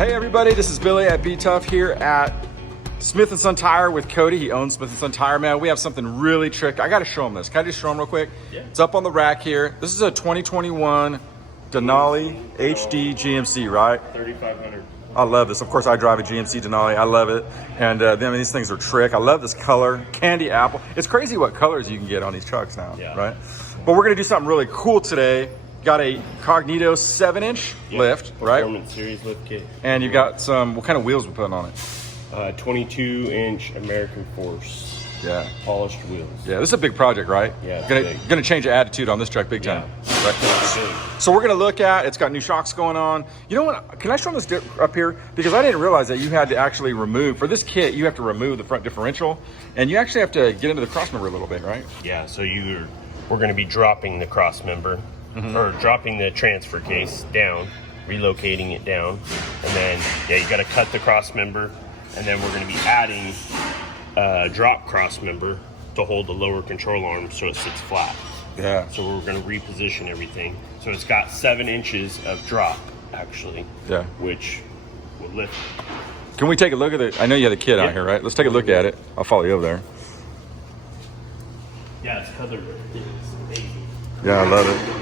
Hey everybody, this is Billy at BTUFF here at Smith & Son Tire with Cody. He owns Smith & Son Tire, man. We have something really tricky. I gotta show him this. Can I just show him real quick? Yeah. It's up on the rack here. This is a 2021 Denali HD GMC, right? 3500. I love this. Of course, I drive a GMC Denali. I love it. And these things are trick. I love this color, candy apple. It's crazy what colors you can get on these trucks now, right? But we're gonna do something really cool today. Got a Cognito 7-inch lift, right? Performance Series lift kit. And you've got some, what kind of wheels we putting on it? 22-inch American Force. Yeah. Polished wheels. Yeah, this is a big project, right? Yeah, gonna change the attitude on this truck big time. Yeah. Right? So we're gonna look at, it's got new shocks going on. You know what, can I show this up here? Because I didn't realize that you had to actually remove, for this kit, you have to remove the front differential, and you actually have to get into the cross member a little bit, right? Yeah, so we're gonna be dropping the cross member, or dropping the transfer case down, relocating it down, and then, you gotta cut the cross member, and then we're gonna be adding a drop cross member to hold the lower control arm so it sits flat. Yeah. So we're gonna reposition everything. So it's got 7 inches of drop, actually. Yeah. Which will lift. Can we take a look at it? I know you had a kid out here, right? Let's take a look at it. I'll follow you over there. Yeah, it's colored. It's amazing. Yeah, I love it.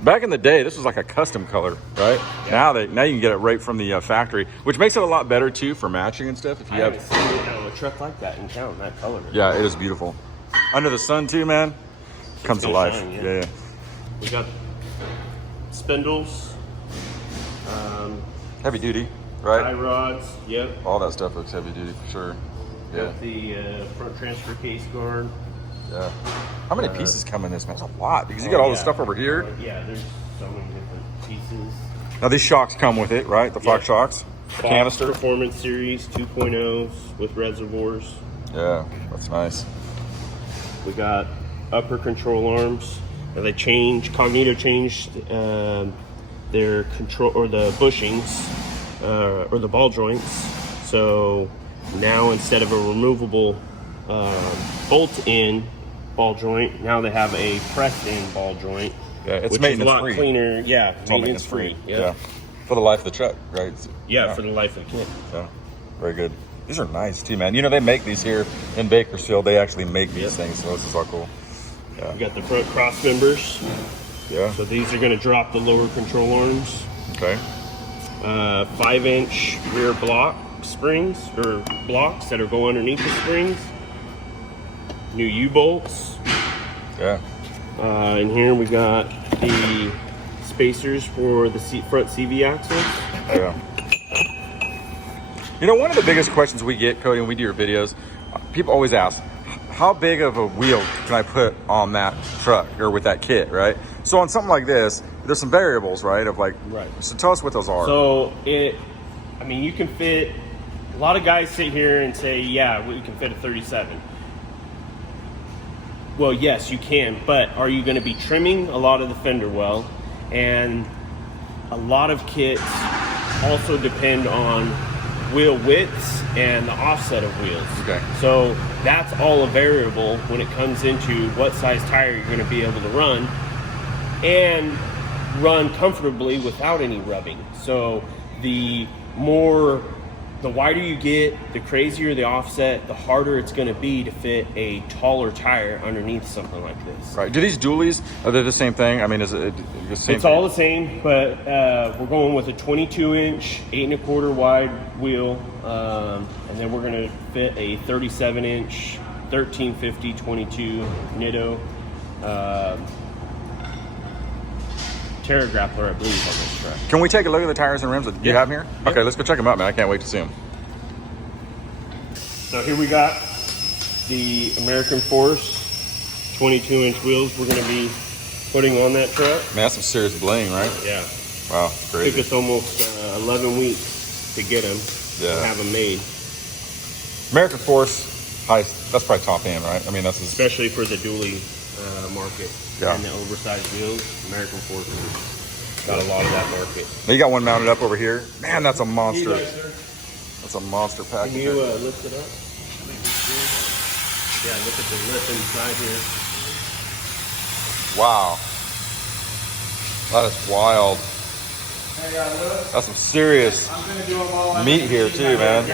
Back in the day, this was like a custom color, right? Yeah. Now you can get it right from the factory, which makes it a lot better too for matching and stuff. If you haven't seen a truck like that in town, that color. Yeah, it is beautiful. Under the sun too, man. Comes to life. Shine, yeah. We got spindles. Heavy duty, right? Tie rods. Yep. All that stuff looks heavy duty for sure. Yeah. Got the front transfer case guard. Yeah. How many pieces come in this, man? It's a lot because you got all this stuff over here. Yeah, there's so many different pieces. Now these shocks come with it, right? The Fox shocks. Canister. Performance Series 2.0s with reservoirs. Yeah, that's nice. We got upper control arms. Now Cognito changed their control, or the bushings, or the ball joints. So now instead of a removable bolt-in ball joint, now they have a pressed-in ball joint. Yeah, it's which maintenance is a lot free. Cleaner. Yeah, it's maintenance free. Yeah. For the life of the truck, right? Yeah, for the life of the kit. Yeah, very good. These are nice too, man. You know, they make these here in Bakersfield. They actually make these things, so this is all cool. Yeah. We got the front cross members. Yeah. So these are going to drop the lower control arms. Okay. 5-inch rear block springs, or blocks that are go underneath the springs. New U-bolts. Yeah. And here we got the spacers for the front CV axles. Yeah. You know, one of the biggest questions we get, Cody, when we do your videos, people always ask, how big of a wheel can I put on that truck or with that kit, right? So on something like this, there's some variables, right? So tell us what those are. So you can fit, a lot of guys sit here and say, yeah, we can fit a 37. Well, yes, you can, but are you going to be trimming a lot of the fender well? And a lot of kits also depend on wheel widths and the offset of wheels. Okay. So that's all a variable when it comes into what size tire you're going to be able to run and run comfortably without any rubbing. So the wider you get, the crazier the offset, the harder it's going to be to fit a taller tire underneath something like this. Right. Do these dualies, are they the same thing? I mean, is it the same It's all the same, but we're going with a 22-inch, 8 1/4 wide wheel, and then we're going to fit a 37-inch, 1350 22 Nitto Terra Grappler, I believe, on this truck. Can we take a look at the tires and rims that you have here? Yep. Okay, let's go check them out, man. I can't wait to see them. So here we got the American Force 22-inch wheels we're going to be putting on that truck. Man, that's some serious bling, right? Yeah. Wow, great. Took us almost 11 weeks to get them and have them made. American Force, that's probably top end, right? I mean, that's especially for the dually market. Yeah. And the oversized wheels, American Force got a lot of that market. Now you got one mounted up over here. Man, that's a monster. That's a monster package. Can you lift it up? Yeah, look at the lip inside here. Wow. That is wild. That's some serious meat here too, man.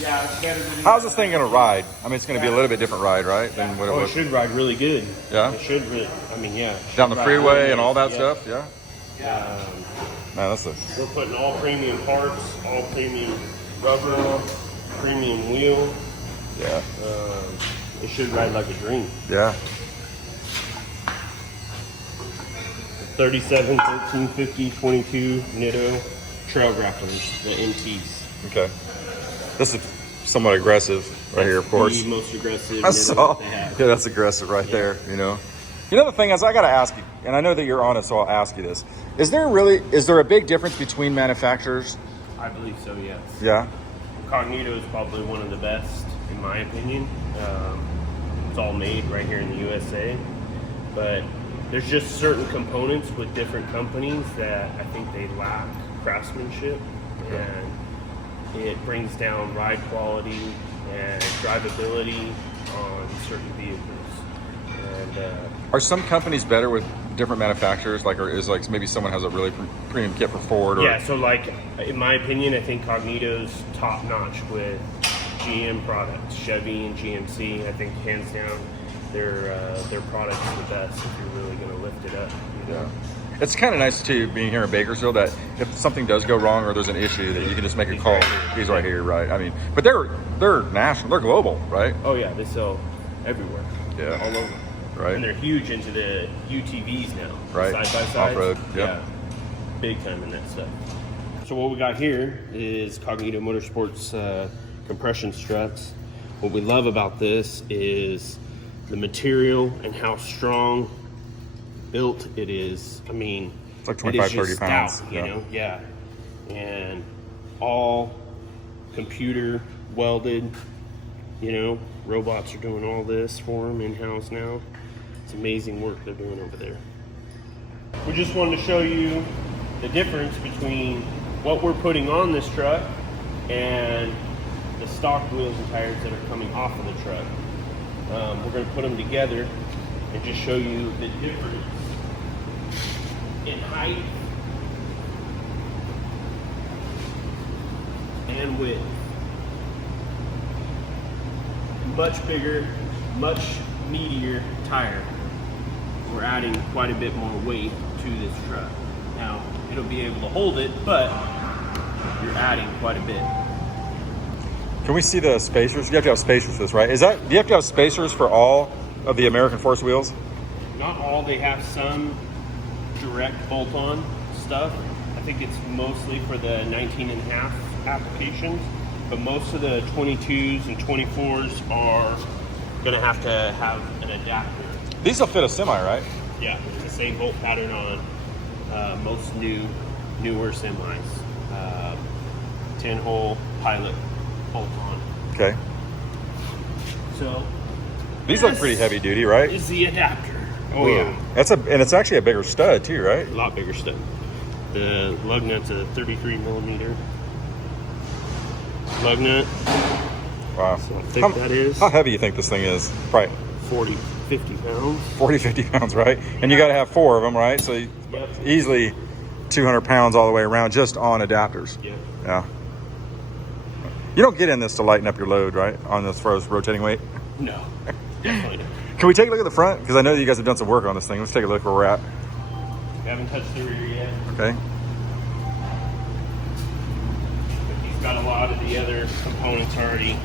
Yeah, it's better than How's this thing gonna ride? I mean, it's gonna be a little bit different ride, right? Than what it it was should ride really good. Yeah? It should really, I mean, yeah. it should down the ride freeway really and all that good. stuff. Yeah. Man, that's a We're putting all premium parts, all premium rubber, premium wheel. yeah. It should ride like a dream. Yeah. 37, 13, 50, 22 Nitto trail grapplers, the MTs. Okay. This is somewhat aggressive right here, of course. The most aggressive I Nitto saw. that they have. Yeah, that's aggressive right there. You know. You know the thing is, I gotta ask you, and I know that you're honest, so I'll ask you this: is there a big difference between manufacturers? I believe so, yes. Yeah. Cognito is probably one of the best, in my opinion. It's all made right here in the USA, but there's just certain components with different companies that I think they lack craftsmanship, and it brings down ride quality and drivability on certain vehicles. And Are some companies better with different manufacturers? Like, or is like maybe someone has a really premium kit for Ford? Or, yeah, so like in my opinion, I think Cognito's top notch with GM products, Chevy and GMC. I think hands down, their product's the best if you're really going to lift it up. You know? Yeah. It's kind of nice too, being here in Bakersfield, that if something does go wrong or there's an issue, that you can just make a call. He's right here, right? I mean, but they're national, they're global, right? Oh yeah, they sell everywhere. Yeah. All over. Right. And they're huge into the UTVs now. Right. Side by side. Off-road, yep. Yeah. Big time in that stuff. So what we got here is Cognito Motorsports compression struts. What we love about this is the material and how strong built it is. I mean, it's like 25, 30 pounds. Stout, you know? Yeah. And all computer welded, you know, robots are doing all this for them in-house now. It's amazing work they're doing over there. We just wanted to show you the difference between what we're putting on this truck and the stock wheels and tires that are coming off of the truck. We're going to put them together and just show you the difference in height and width. Much bigger, much meatier tire. We're adding quite a bit more weight to this truck. Now, it'll be able to hold it, but you're adding quite a bit. Can we see the spacers? You have to have spacers for this, right? Do you have to have spacers for all of the American Force wheels? Not all, they have some direct bolt-on stuff. I think it's mostly for the 19.5 applications, but most of the 22s and 24s are gonna have to have an adapter. These will fit a semi, right? Yeah, it's the same bolt pattern on most newer semis. 10-hole pilot bolt-on. Okay. So These look pretty heavy duty, right? is the adapter. Oh Whoa. yeah, And it's actually a bigger stud too, right? a lot bigger stud. The lug nut's a 33 millimeter lug nut. Wow. So how thick that is. How heavy you think this thing is? Probably 40, 50 pounds. 40, 50 pounds, right? And you got to have 4 of them, right? So Yep. easily 200 pounds all the way around just on adapters. Yeah. Yeah. You don't get in this to lighten up your load, right? On this for rotating weight. No, definitely not. Can we take a look at the front? Because I know that you guys have done some work on this thing. Let's take a look where we're at. We haven't touched the rear yet. Okay. But he's got a lot of the other components already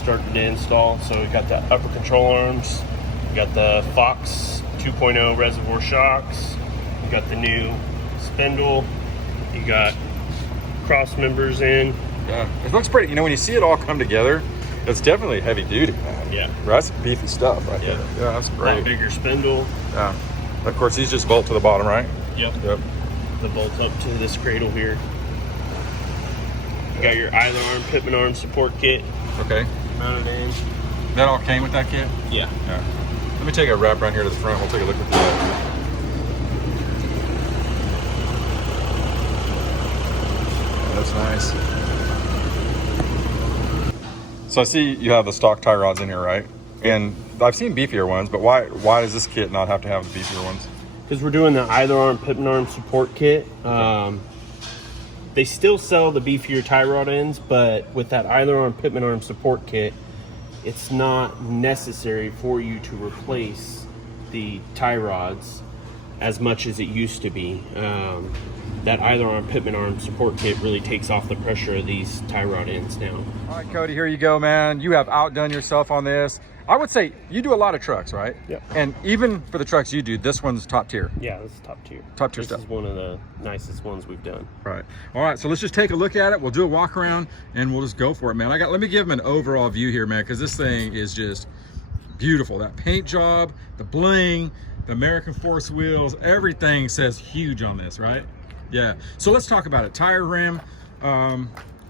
started to install. So we got the upper control arms, we got the Fox 2.0 reservoir shocks, we got the new spindle, you got cross members in. Yeah. It looks pretty. You know, when you see it all come together, it's definitely heavy duty, man. Yeah. That's beefy stuff right Yeah. there. Yeah, that's A lot great. bigger spindle. Yeah. Of course, these just bolt to the bottom, right? Yep. Yep. The bolt up to this cradle here. You got your idler arm, pitman arm support kit Okay. mounted in. That all came with that kit? Yeah. Yeah. Let me take a wrap around here to the front. We'll take a look at that. That's nice. So I see you have the stock tie rods in here, right? And I've seen beefier ones, but why does this kit not have to have the beefier ones? because we're doing the either arm pippin arm support kit. They still sell the beefier tie rod ends, but with that either arm pippin arm support kit, it's not necessary for you to replace the tie rods as much as it used to be. That either arm pippin arm support kit really takes off the pressure of these tie rod ends now. All right, Cody, here you go, man. You have outdone yourself on this. I would say you do a lot of trucks, right? Yeah. And even for the trucks you do, this one's top tier. Yeah, this is top tier. Top tier stuff. This is one of the nicest ones we've done. Right. All right, so let's just take a look at it. We'll do a walk around and we'll just go for it, man. Let me give them an overall view here, man, because this thing is just beautiful. That paint job, the bling, the American Force wheels, everything says huge on this, right? Yeah. So let's talk about it. Tire rim,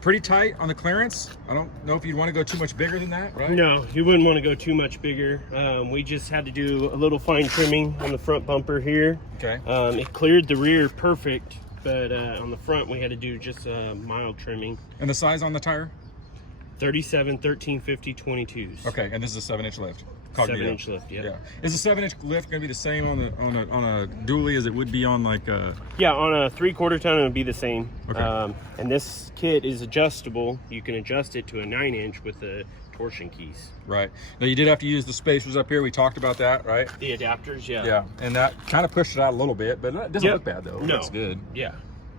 pretty tight on the clearance. I don't know if you'd want to go too much bigger than that, right? No, you wouldn't want to go too much bigger. We just had to do a little fine trimming on the front bumper here. Okay. It cleared the rear perfect, but on the front we had to do just a mild trimming. And the size on the tire? 37, 13, 50, 22s. Okay, and this is a 7-inch lift. Cognito. 7-inch lift, yeah. Is the 7-inch lift going to be the same on a dually as it would be on like a... Yeah, on a 3/4 ton it would be the same. Okay. And this kit is adjustable. You can adjust it to a 9-inch with the torsion keys. Right. Now you did have to use the spacers up here. We talked about that, right? The adapters, yeah. Yeah, and that kind of pushed it out a little bit, but it doesn't look bad though. No. Looks good. Yeah.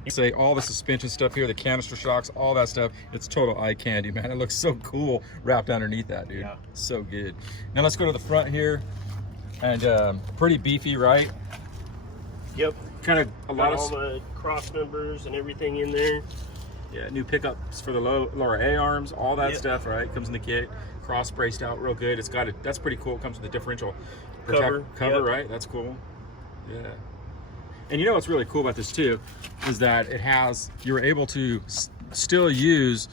You say all the suspension stuff here, the canister shocks, all that stuff, it's total eye candy, man. It looks so cool wrapped underneath that, dude. Yeah. So good. Now let's go to the front here, and pretty beefy, right? Yep. Kind of a lot Got all of the cross members and everything in there. yeah, new pickups for the lower A arms, all that Yep. stuff, right? Comes in the kit, cross braced out real good. It's got it. That's pretty cool. It comes with a differential Cover, yep. right? That's cool. Yeah. And you know what's really cool about this too is that it has, you're able to still use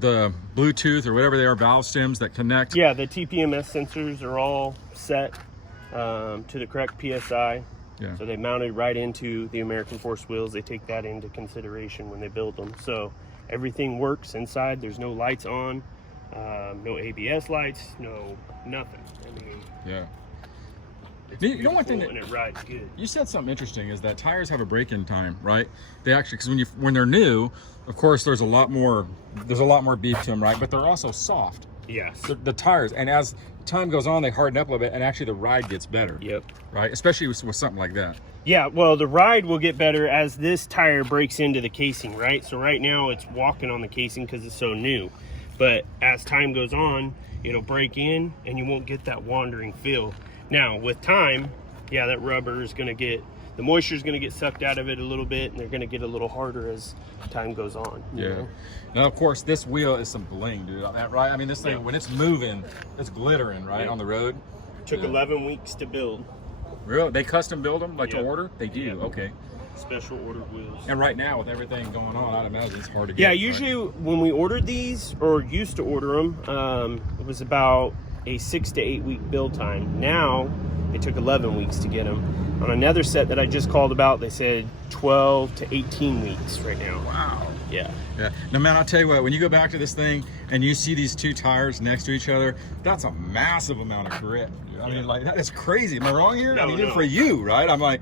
the Bluetooth or whatever they are, valve stems that connect. Yeah, the TPMS sensors are all set to the correct PSI. Yeah. So they mounted right into the American Force wheels. They take that into consideration when they build them. So everything works inside. There's no lights on, no ABS lights, no nothing. I mean, Yeah. it's You know one thing beautiful and it rides good. You said something interesting is that tires have a break-in time, right? They actually, because when they're new, of course, there's a lot more beef to them, right? But they're also soft. Yes. The tires, and as time goes on, they harden up a little bit, and actually the ride gets better. Yep. Right, especially with something like that. Yeah, well, the ride will get better as this tire breaks into the casing, right? So right now it's walking on the casing because it's so new. But as time goes on, it'll break in and you won't get that wandering feel. Now, with time, yeah, that rubber is going to get, the moisture is going to get sucked out of it a little bit, and they're going to get a little harder as time goes on. You know? Now, of course, this wheel is some bling, dude. Right? I mean, this thing, when it's moving, it's glittering, right, on the road. Took 11 weeks to build. Really? They custom build them, like to order? They do, Yep. Okay. Special order wheels. And right now, with everything going on, I'd imagine it's hard to get. Yeah, usually when we ordered these, or used to order them, it was about a 6 to 8 week build time. Now, it took 11 weeks to get them. On another set that I just called about, they said 12 to 18 weeks right now. Wow. Yeah. Yeah. Now, man, I'll tell you what, when you go back to this thing and you see these two tires next to each other, that's a massive amount of grip. I mean, like, that is crazy. Am I wrong here? No, I mean, even no. for you, right? I'm like,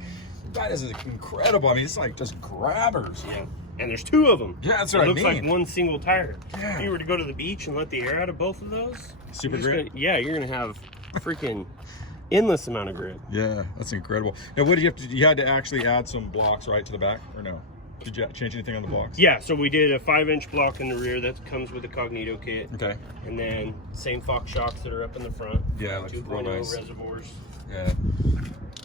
that is incredible. I mean, it's like just grabbers. Yeah. And there's two of them. Yeah, that's it what I looks mean. like one single tire. Yeah. If you were to go to the beach and let the air out of both of those, Super you're grip? you're gonna have freaking endless amount of grip. Yeah, that's incredible. Now, what do you have to do? You had to actually add some blocks, right, to the back, or no? Did you change anything on the blocks? Yeah, so we did a 5-inch block in the rear that comes with the Cognito kit. Okay. And then same Fox shocks that are up in the front. Yeah, like 2.0 real nice. reservoirs. Yeah.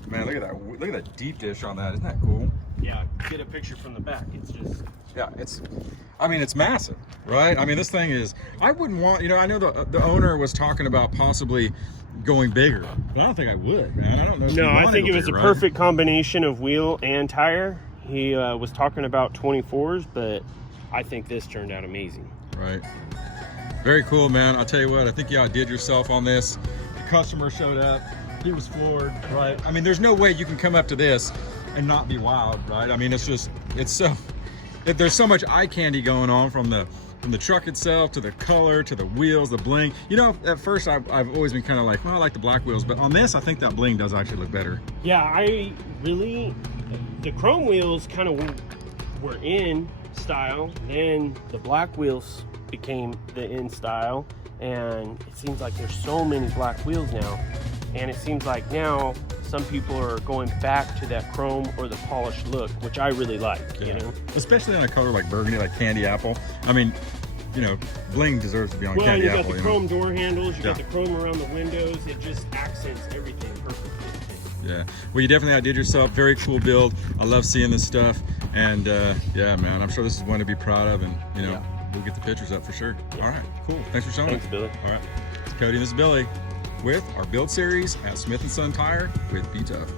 Man, look at that. Look at that deep dish on that. Isn't that cool? Yeah, get a picture from the back. It's just... Yeah, it's massive, right? I mean, this thing is, I wouldn't want, I know the owner was talking about possibly going bigger, but I don't think I would, man. I don't know if No, you I wanna think go it was bigger, a right? perfect combination of wheel and tire. He was talking about 24s, but I think this turned out amazing. Right. Very cool, man. I'll tell you what, I think you outdid yourself on this. The customer showed up. He was floored, right? I mean, there's no way you can come up to this and not be wild, right? I mean, there's so much eye candy going on from the from the truck itself to the color to the wheels, the bling. You know, at first I've always been kind of like, well, I like the black wheels, but on this I think that bling does actually look better. Yeah, the chrome wheels kind of were in style, then the black wheels became the in style, and it seems like there's so many black wheels now, and it seems like now some people are going back to that chrome or the polished look, which I really like, you know? Especially in a color like burgundy, like candy apple. I mean, you know, bling deserves to be on candy apple. Well, you got the chrome door handles, you got Yeah. the chrome around the windows, it just accents everything perfectly. Yeah, well, you definitely outdid yourself. Very cool build. I love seeing this stuff, and yeah, man, I'm sure this is one to be proud of, and you know, we'll get the pictures up for sure. Yeah. All right, cool. Thanks for showing Thanks, us. Billy. All right, it's Cody and this is Billy with our build series at Smith & Son Tire with BTUFF.